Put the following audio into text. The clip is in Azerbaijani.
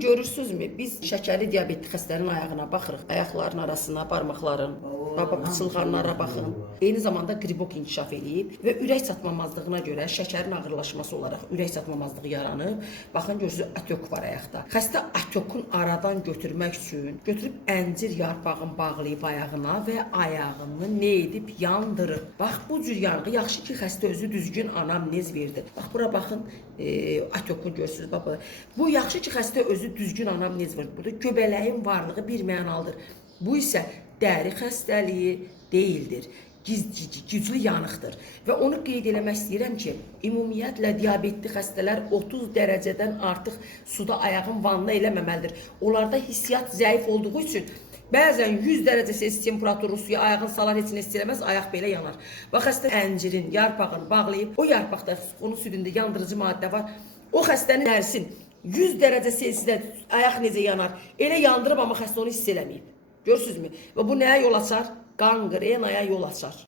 Görürsünüzmü? Biz şəkərli diabetli xəstələrin ayağına baxırıq. Ayaqların arasına, barmaqların, pıçılğanlara baxın. Eyni zamanda qribok inkişaf edib və ürək çatmamazlığına görə şəkərin ağırlaşması olaraq ürək çatmamazlığı yaranıb. Baxın, görürsünüz, atök var ayaqda. Xəstə atokun aradan götürmək üçün götürüb əncir yarpağını bağlayıb ayağına və ayağını nə edib yandırıb. Bax, bu cür yanğı, yaxşı ki, xəstə özü düzgün anamnez verdi. Bax, bura baxın, atokunu görürsünüz. Bax, bu yaxşı ki, xəstə özü düzgün anamnez verdi. Burada göbələyin varlığı bir mənalıdır. Bu isə dəri xəstəliyi deyildir. Güclü yanıqdır. Və onu qeyd eləmək istəyirəm ki, ümumiyyətlə diabetli xəstələr 30 dərəcədən artıq suda ayağın vanna eləməməlidir. Onlarda hissiyat zəif olduğu üçün bəzən 100 dərəcə Selsi temperaturu suya ayağın salar, heç nə istəyilməz, ayaq belə yanar. Və xəstə əncirin yarpağını bağlayıb, o yarpaqda onun südündə yandırıcı maddə var. O xəstənin dərsin 100 dərəcə Selsidə ayaq necə yanar? Elə yandırıb, amma xəstə onu hiss eləməyib. Görürsünüzmü? Və bu nəyə yol açar? Qanqrenaya yol açar.